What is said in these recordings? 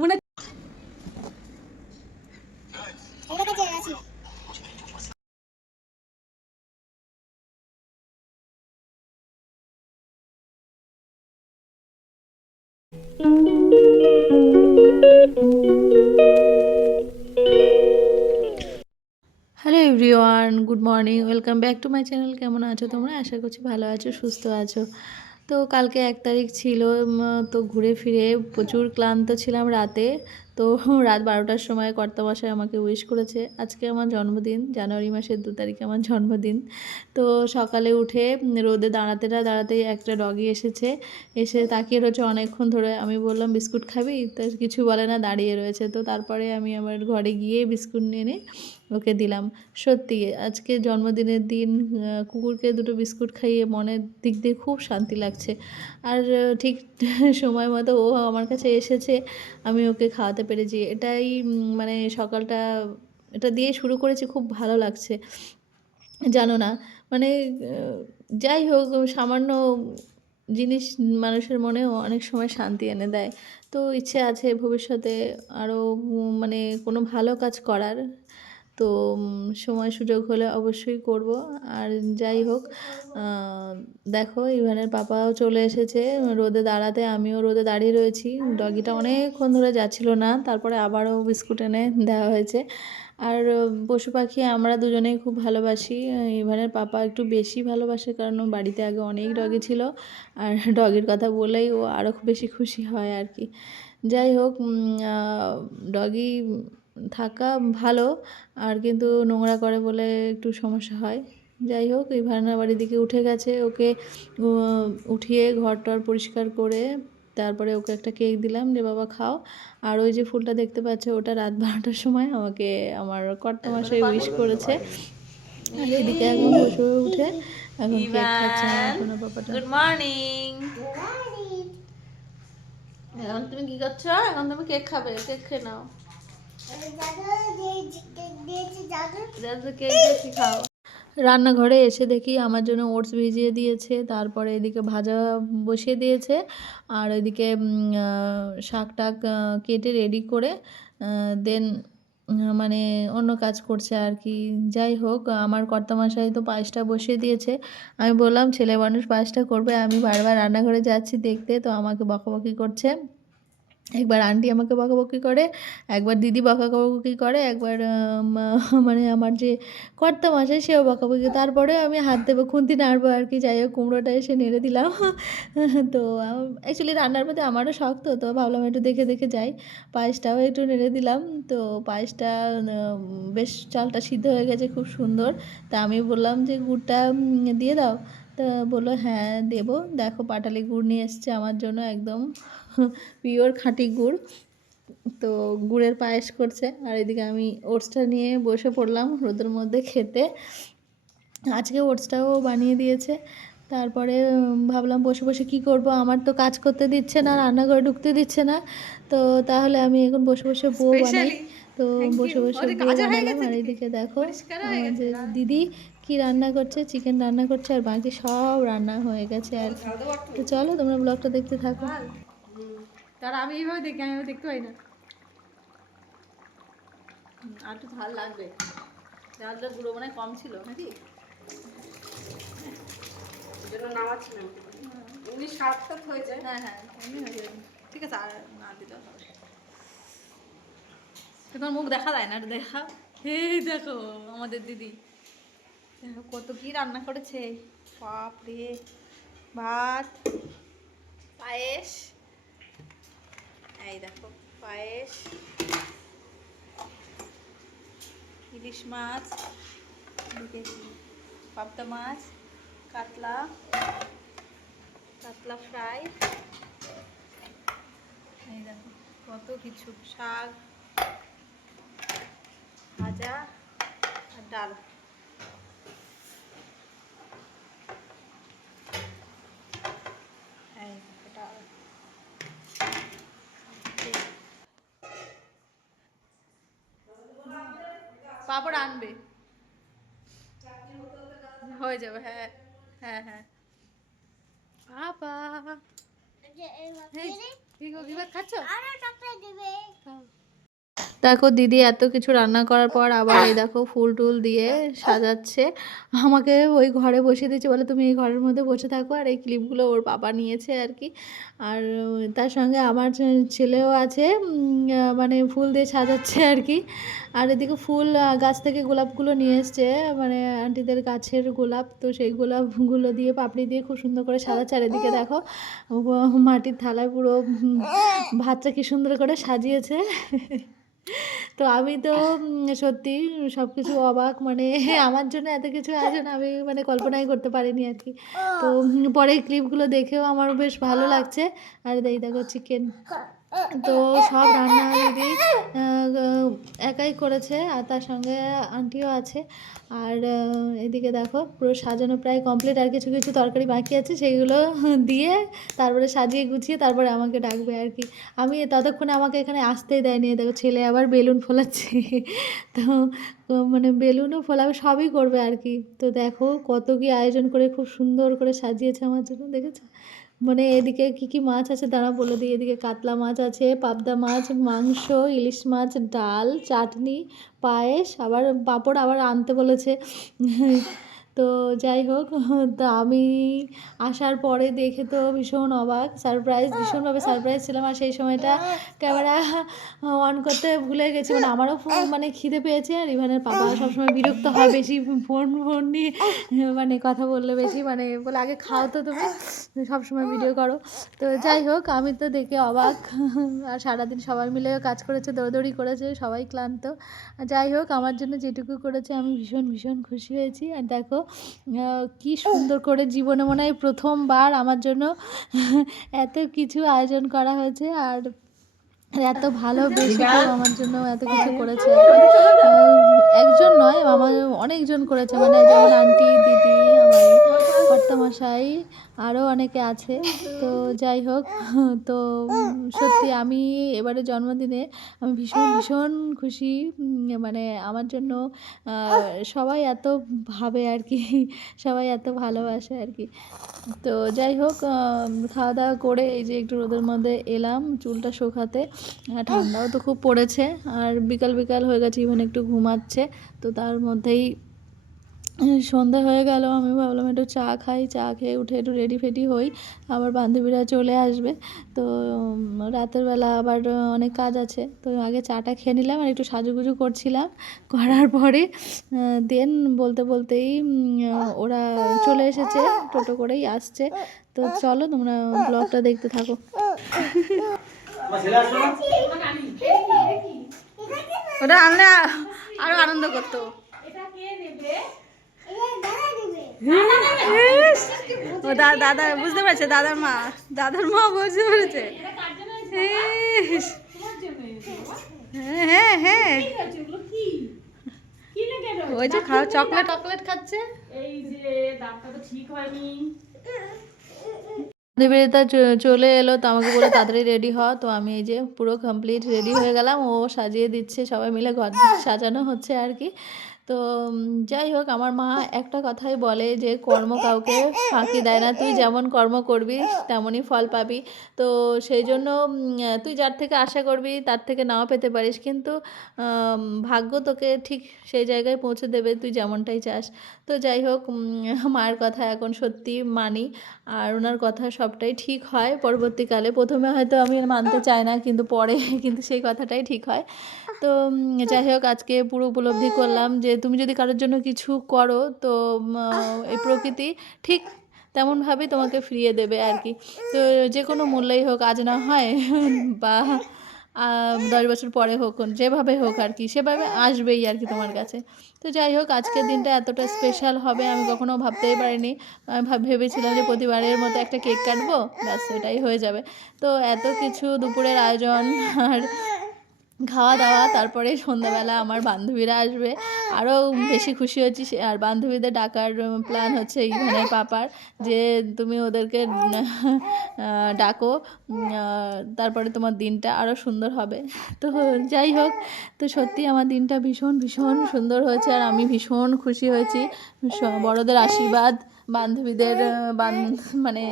মনে hello everyone, good morning, welcome back to my channel. কেমন আছো তোমরা? আশা করছি ভালো আছো, সুস্থ আছো। তো কালকে 1 তারিখ ছিল, তো ঘুরে ফিরে প্রচুর ক্লান্ত ছিলাম রাতে। তো রাত 12টার সময় কর্তামশাই আমাকে উইশ করেছে। আজকে আমার জন্মদিন, জানুয়ারি মাসের 2 তারিখে আমার জন্মদিন। তো সকালে উঠে রোদে দাঁড়াতে না দাঁড়াতেই একটা ডগি এসেছে, এসে তাকিয়ে রয়েছে অনেকক্ষণ ধরে। আমি বললাম বিস্কুট খাবি, তো কিছু বলে না, দাঁড়িয়ে রয়েছে। তো তারপরে আমি আমার ঘরে গিয়ে বিস্কুট এনে ওকে দিলাম। সত্যি আজকে জন্মদিনের দিন কুকুরকে দুটো বিস্কুট খাইয়ে মনের দিক দিয়ে খুব শান্তি লাগছে। আর ঠিক সময় মতো ও আমার কাছে এসেছে, আমি ওকে খাওয়াতে পেরেছি। এটাই মানে সকালটা এটা দিয়ে শুরু করেছি, খুব ভালো লাগছে। জানো না, মানে যাই হোক, সামান্য জিনিস মানুষের মনেও অনেক সময় শান্তি এনে দেয়। তো ইচ্ছে আছে ভবিষ্যতে আরও মানে কোনো ভালো কাজ করার। তো সময় সুযোগ হলে অবশ্যই করব। আর যাই হোক, দেখো ইভানের পাপাও চলে এসেছে রোদে দাঁড়াতে, আমিও রোদে দাঁড়িয়ে রয়েছি। ডগিটা অনেকক্ষণ ধরে যাচ্ছিল না, তারপরে আবারও বিস্কুট এনে দেওয়া হয়েছে। আর পশু পাখি আমরা দুজনেই খুব ভালোবাসি। ইভানের পাপা একটু বেশি ভালোবাসে, কারণ ও বাড়িতে আগে অনেক ডগি ছিল। আর ডগির কথা বলেই ও আরও বেশি খুশি হয় আর কি। যাই হোক, ডগি থাকা ভালো, আর কিন্তু নোংরা করে বলে একটু সমস্যা হয়। যাই হোক, ইভানের বাড়ির দিকে উঠে গেছে, ওকে উঠিয়ে ঘর টর পরিষ্কার করে তারপরে ওকে একটা কেক দিলাম যে বাবা খাও। আর ওই যে ফুলটা দেখতে পাচ্ছ, ওটা রাত 12টার সময় আমাকে আমার কর্তামশাই উইশ করেছে। আর এদিকে এখন বসে উঠে এখন কেক খাচ্ছে আমার সোনা পাপাটা। Good morning. এখন তুমি কি করছো? এখন তুমি কেক খাবে, কেক খেয়ে নাও। কেক বেশি খাও। রান্নাঘরে এসে দেখি আমার জন্য ওটস ভিজিয়ে দিয়েছে, তারপরে এদিকে ভাজা বসিয়ে দিয়েছে, আর ওইদিকে শাক টাক কেটে রেডি করে দেন মানে অন্য কাজ করছে আর কি। যাই হোক, আমার কর্তামশাই তো পায়েসটা বসিয়ে দিয়েছে। আমি বললাম ছেলে মানুষ পায়েসটা করবে, আমি বারবার রান্নাঘরে যাচ্ছি দেখতে, তো আমাকে বকাবকি করছে। একবার আন্টি আমাকে বকাবকি করে, একবার দিদি বকাবকি করে, একবার মানে আমার যে কর্তামশাই সেও বকাবকি। তারপরে আমি হাত দেবো, খুন্তি নাড়বো আর কি। যাই হোক, কুমড়োটা এসে নেড়ে দিলাম। তো অ্যাকচুয়ালি রান্নার প্রতি আমারও শখ, তো ভাবলাম একটু দেখে দেখে যাই। পায়েসটাও একটু নেড়ে দিলাম। তো পায়েসটা বেশ চালটা সিদ্ধ হয়ে গেছে খুব সুন্দর। তা আমি বললাম যে গুড়টা দিয়ে দাও। তো বললো হ্যাঁ দেবো। দেখো পাটালি গুড় নিয়ে এসছে আমার জন্য, একদম পিওর খাঁটি গুড়। তো গুড়ের পায়েস করছে, আর এদিকে আমি ওটসটা নিয়ে বসে পড়লাম রোদের মধ্যে খেতে। আজকে ওটসটাও বানিয়ে দিয়েছে। তারপরে ভাবলাম বসে বসে কী করব, আমার তো কাজ করতে দিচ্ছে না, রান্নাঘরে ঢুকতে দিচ্ছে না। তো তাহলে আমি এখন বসে বসে বো বানাই। তো বসে বসে বো বানালাম। আর এদিকে দেখো আমাদের দিদি কি রান্না করছে, চিকেন রান্না করছে, আর বাকি সব রান্না হয়ে গেছে আর কি। তো চলো তোমরা ব্লগটা দেখতে থাকো। তার আমি এইভাবে দেখি, আমি দেখতে পাই না। আর একটু ঝাল লাগবে, ঝালটা গুঁড়ো মানে কম ছিল নাকি, জন্য নামাচ্ছিলাম। এমনি স্বাদ হয়েছে। হ্যাঁ হ্যাঁ, এমনি হয়ে যাবে, ঠিক আছে। আর না দিলেও হবে। তোমার মুখ দেখা যায় না, দেখা। এই দেখো আমাদের দিদি, দেখো কত কি রান্না করেছে। বাপরে, ভাত, পায়েস, এই দেখো পায়েস, ইলিশ মাছ, পাবদা মাছ, কাতলা, কাতলা ফ্রাই, এই দেখো কত কিছু, শাক ভাজা আর ডাল। এই ডাল, পাপড় আনবে, হয়ে যাবে। হ্যাঁ হ্যাঁ হ্যাঁ, বাবা এই যে খাচ্ছ? দেখো দিদি এত কিছু রান্না করার পর আবার এই দেখো ফুল টুল দিয়ে সাজাচ্ছে, আমাকে ওই ঘরে বসিয়ে দিচ্ছে, বলে তুমি এই ঘরের মধ্যে বসে থাকো, আর এই ক্লিপগুলো ওর বাবা নিয়েছে আর কি। আর তার সঙ্গে আমার ছেলেও আছে, মানে ফুল দিয়ে সাজাচ্ছে আর কি। আর এদিকে ফুল গাছ থেকে গোলাপগুলো নিয়ে এসছে, মানে আন্টিদের গাছের গোলাপ, তো সেই গোলাপগুলো দিয়ে পাপড়ি দিয়ে খুব সুন্দর করে সাজাচ্ছে। আর এদিকে দেখো মাটির থালায় পুরো ভাতটা কি সুন্দর করে সাজিয়েছে। তো আমি তো সত্যি সব কিছু অবাক, মানে আমার জন্য এত কিছু আয়োজন আমি মানে কল্পনাই করতে পারিনি আর কি। তো পরে ক্লিপগুলো দেখেও আমার বেশ ভালো লাগছে। আর এই দেখো চিকেন, তো সব রান্না দিদি একাই করেছে, আর তার সঙ্গে আন্টিও আছে। আর এদিকে দেখো পুরো সাজানো প্রায় কমপ্লিট, আর কিছু কিছু তরকারি বাকি আছে, সেইগুলো দিয়ে তারপরে সাজিয়ে গুছিয়ে তারপরে আমাকে ডাকবে আর কি। আমি ততক্ষণে আমাকে এখানে আসতেই দেয়নি, দেখো ছেলে আবার বেলুন ফোলাচ্ছে। তো মানে বেলুনও ফোলাবে, সবই করবে আর কি। তো দেখো কত কি আয়োজন করে খুব সুন্দর করে সাজিয়েছে আমার জন্য, দেখেছো? মানে এদিকে কি কি মাছ আছে দাঁড়া বলে দিই, এদিকে কাতলা মাছ আছে, পাবদা মাছ, মাংস, ইলিশ মাছ, ডাল, চাটনি, পায়েস, আবার পাঁপড় আবার আনতে বলেছে। তো যাই হোক, তো আমি আসার পরে দেখে তো ভীষণ অবাক, সারপ্রাইজ, ভীষণভাবে সারপ্রাইজ ছিলাম। আর সেই সময়টা ক্যামেরা অন করতে ভুলে গেছি, মানে আমারও মানে খিদে পেয়েছে। আর ইভানের পাপা সবসময় বিরক্ত হয় বেশি ফোন ফোন নিয়ে, মানে কথা বললে বেশি, মানে বলে আগে খাও তো তুমি, সবসময় ভিডিও করো। তো যাই হোক আমি তো দেখে অবাক। আর সারাদিন সবাই মিলে কাজ করেছে, দৌড়দৌড়ি করেছে, সবাই ক্লান্ত। যাই হোক আমার জন্য যেটুকু করেছে আমি ভীষণ ভীষণ খুশি হয়েছি। আর দেখো কি সুন্দর করে, জীবনে মনে হয় প্রথমবার আমার জন্য এত কিছু আয়োজন করা হয়েছে। আর এত ভালোবেসে কেউ আমার জন্য এত কিছু করেছে আর কি। একজন নয়, আমার অনেকজন করেছে, মানে যেমন আন্টি, দিদি, আমার কর্তামশাই, আরও অনেকে আছে। তো যাই হোক, তো সত্যি আমি এবারে জন্মদিনে আমি ভীষণ ভীষণ খুশি। মানে আমার জন্য সবাই এত ভাবে আর কি, সবাই এত ভালোবাসে আর কি। তো যাই হোক খাওয়া দাওয়া করে এই যে একটু রোদের মধ্যে এলাম চুলটা শুকাতে, ঠান্ডাও তো খুব পড়েছে। আর বিকাল বিকাল হয়ে গেছে, ইভেন একটু ঘুমাচ্ছে। তো তার মধ্যেই সন্ধ্যা হয়ে গেল, আমি ভাবলাম একটু চা খাই, চা খেয়ে উঠে একটু রেডি ফেডি হই, আবার বান্ধবীরা চলে আসবে। তো রাতের বেলা আবার অনেক কাজ আছে, তো আগে চাটা খেয়ে নিলাম, আর একটু সাজুগুজু করছিলাম, করার পরে দেন বলতে বলতেই ওরা চলে এসেছে, টোটো করেই আসছে। তো চলো তোমরা ব্লগটা দেখতে থাকো। ওটা আনলে আরো আনন্দ করতো। ও দাদা বুঝতে পেরেছে, দাদার মা বুঝতে পেরেছে। হ্যাঁ হ্যাঁ, ওই যে খাও, চকলেট খাচ্ছে। এই যে দাঁতটা তো ঠিক হয়নি। নিবেদিতা চলে এলো, তো আমাকে বলে তাড়াতাড়ি রেডি হ। তো আমি এই যে পুরো কমপ্লিট রেডি হয়ে গেলাম, ও সাজিয়ে দিচ্ছে, সবাই মিলে ঘর সাজানো হচ্ছে আর কি। তো যাই হোক আমার মা একটা কথাই বলে যে কর্ম কাউকে ফাঁকি দেয় না, তুই যেমন কর্ম করবি তেমনই ফল পাবি। তো সেই জন্য তুই যার থেকে আশা করবি তার থেকে নাও পেতে পারিস, কিন্তু ভাগ্য তোকে ঠিক সেই জায়গায় পৌঁছে দেবে তুই যেমনটাই চাস। তো যাই হোক মায়ের কথা এখন সত্যি মানি, আর ওনার কথা সবটাই ঠিক হয় পরবর্তীকালে। প্রথমে হয়তো আমি মানতে চাই না, কিন্তু পরে কিন্তু সেই কথাটাই ঠিক হয়। তো যাই হোক আজকে পুরো উপলব্ধি করলাম যে তুমি যদি কারোর জন্য কিছু করো, তো এই প্রকৃতি ঠিক তেমনভাবেই তোমাকে ফিরিয়ে দেবে আর কি। তো যে কোনো মূল্যেই হোক, আজ না হয় বা 10 বছর পরে হোক, যেভাবে হোক আর কি, সেভাবে আসবেই আর কি তোমার কাছে। তো যাই হোক আজকের দিনটা এতটা স্পেশাল হবে আমি কখনো ভাবতেই পারিনি। আমি ভেবেছিলাম যে প্রতিবারের মতো একটা কেক কাটবো, ব্যাস এটাই হয়ে যাবে। তো এত কিছু দুপুরের আয়োজন আর খাওয়া দাওয়া, তারপরে সন্ধ্যাবেলা আমার বান্ধবীরা আসবে, আরও বেশি খুশি হচ্ছি। আর বান্ধবীদের ডাকার প্ল্যান হচ্ছে ইভানের পাপার, যে তুমি ওদেরকে ডাকো, তারপরে তোমার দিনটা আরও সুন্দর হবে। তো যাই হোক, তো সত্যি আমার দিনটা ভীষণ ভীষণ সুন্দর হয়েছে, আর আমি ভীষণ খুশি হয়েছি। বড়দের আশীর্বাদ, বান্ধবীদের মানে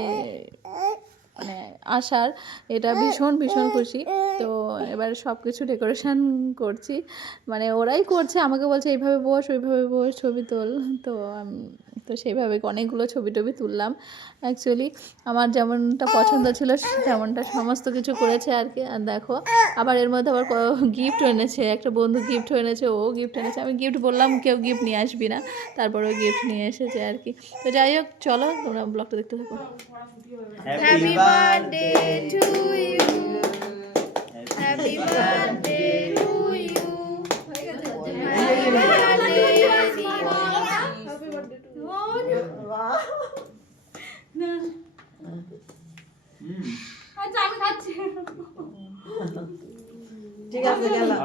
মানে আসার, এটা ভীষণ ভীষণ খুশি। তো এবার সব কিছু ডেকোরেশন করছি, মানে ওরাই করছে, আমাকে বলছে এইভাবে বস ওইভাবে বস ছবি তোল। তো তো সেইভাবে অনেকগুলো ছবি টবি তুললাম। অ্যাকচুয়ালি আমার যেমনটা পছন্দ ছিল তেমনটা সমস্ত কিছু করেছে আর কি। আর দেখো আবার এর মধ্যে আবার গিফট এনেছে, একটা বন্ধু গিফট এনেছে, ও গিফট এনেছে। আমি গিফট বললাম কেউ গিফট নিয়ে আসবি না, তারপরেও গিফট নিয়ে এসেছে আর কি। তো যাই হোক, চলো তোমরা ব্লগটা দেখতে থাকো। Happy birthday to you, happy birthday to you, happy birthday আমি খাচ্ছি। ঠিক আছে গেলাম।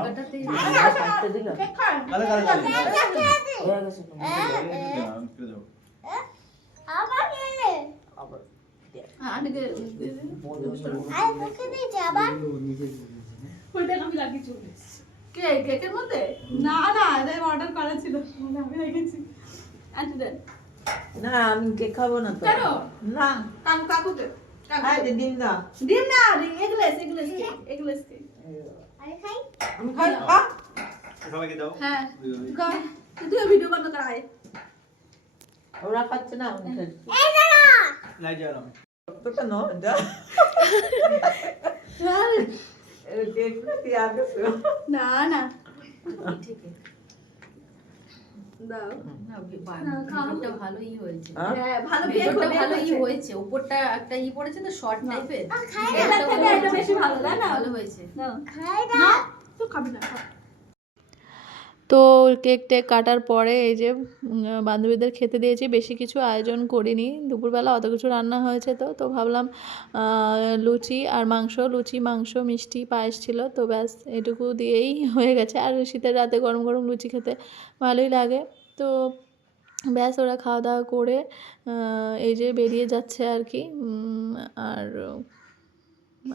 কেকের মধ্যে না না অর্ডার করা ছিল, আমি রেখেছি। না আমি কেক খাবো না তো। কেন? না কাকুকে ডিম না। ডিম না, eggless eggless cake, eggless cake. আমি খাই। খা সবাইকে দাও। হ্যাঁ তুই ভিডিও বন্ধ করা হয়। ওরা খাচ্ছে না আমি খাচ্ছি। লাই জ্বালাম। তোটা নো যা কেক না দিয়ে আগে না না ঠিক আছে দাও। ভিডিওটা ভালোই হয়েছে। হ্যাঁ ভালো কেক ভিডিওটা হবে, ভালোই হয়েছে। উপরটা একটা পড়েছে তো শর্ট টাইপের। এটা থেকে এটা বেশি ভালো তাই না? ভালো হয়েছে। না তুই খাবি না। তো কেক টেক কাটার পরে এই যে বান্ধবীদের খেতে দিয়েছি, বেশি কিছু আয়োজন করিনি, দুপুরবেলা অত কিছু রান্না হয়েছে। তো ভাবলাম লুচি আর মাংস, লুচি মাংস মিষ্টি পায়েস ছিল, তো ব্যাস এটুকু দিয়েই হয়ে গেছে। আর শীতের রাতে গরম গরম লুচি খেতে ভালোই লাগে। তো ব্যাস ওরা খাওয়া দাওয়া করে এই যে বেরিয়ে যাচ্ছে আর কি।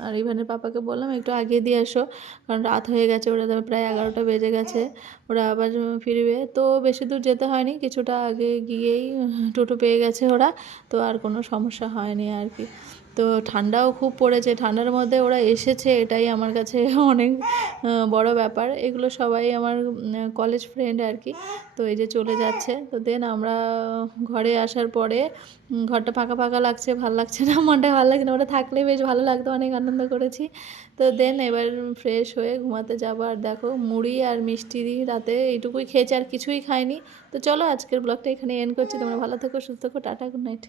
আর ইভানের পাপাকে বললাম একটু আগে দিয়ে আসো, কারণ রাত হয়ে গেছে, ওরা প্রায় 11টা বেজে গেছে, ওরা আবার ফিরবে। তো বেশি দূর যেতে হয়নি, কিছুটা আগে গিয়েই টোটো পেয়ে গেছে ওরা, তো আর কোনো সমস্যা হয়নি আর কি। তো ঠান্ডাও খুব পড়েছে, ঠান্ডার মধ্যে ওরা এসেছে, এটাই আমার কাছে অনেক বড় ব্যাপার। এগুলো সবাই আমার কলেজ ফ্রেন্ড আর কি। তো এই যে চলে যাচ্ছে। তো দেন আমরা ঘরে আসার পরে ঘরটা ফাঁকা ফাঁকা লাগছে, ভালো লাগছে না, মনটা ভালো লাগছে না, ওরা থাকলে বেশ ভালো লাগতো, অনেক আনন্দ করেছি। তো দেন এবার ফ্রেশ হয়ে ঘুমাতে যাবো। আর দেখো মুড়ি আর মিষ্টি রাতে এইটুকুই খেয়েছি, আর কিছুই খাইনি। তো চলো আজকের ব্লগটা এখানে এন্ড করছি। তোমরা ভালো থেকো, সুস্থ থেকো, টাটা, গুড নাইট।